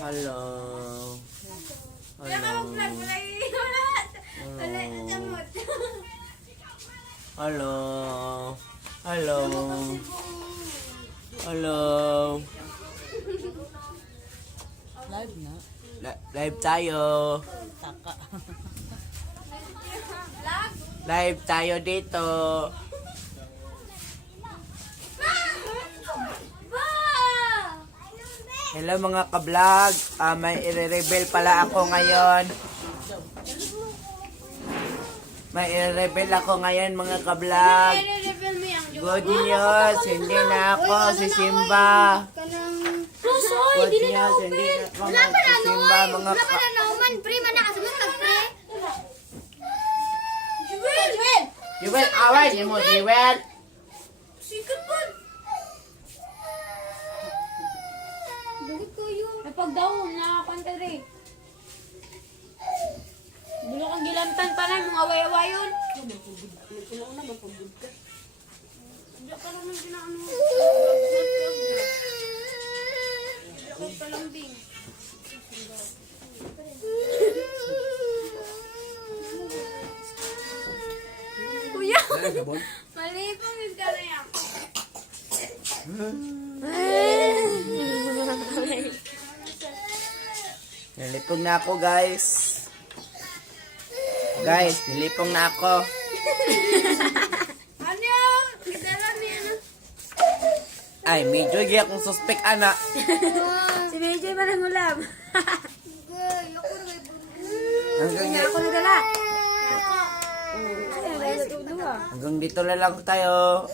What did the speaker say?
Hello. Hello. Hello. Hello. Hello. Live na. Live tayo. Taka. Live tayo dito. Hello mga ka-vlog. May i-reveal pala ako ngayon. May i-reveal ako ngayon mga ka-vlog. Good news. Hindi na ako si Simba. Good news. Hindi na ako si Simba mga Jewel, away mo Jewel. Ay, pag daw, nakakanta rin. Bulo kang gilantan pa na, mga away-away yun. Hindi ka naman ginaano. Ako pa lang din. Kuya! Mali po, miss ka na yan. Nilipong na ako guys. Guys, nilipong na ako. Ano yun? Nagdala niya na. Ay, medyo gi akong suspect ana. Si Medjay pa lang ulam. Hanggang, Ako nagdala. hanggang dito na lang tayo.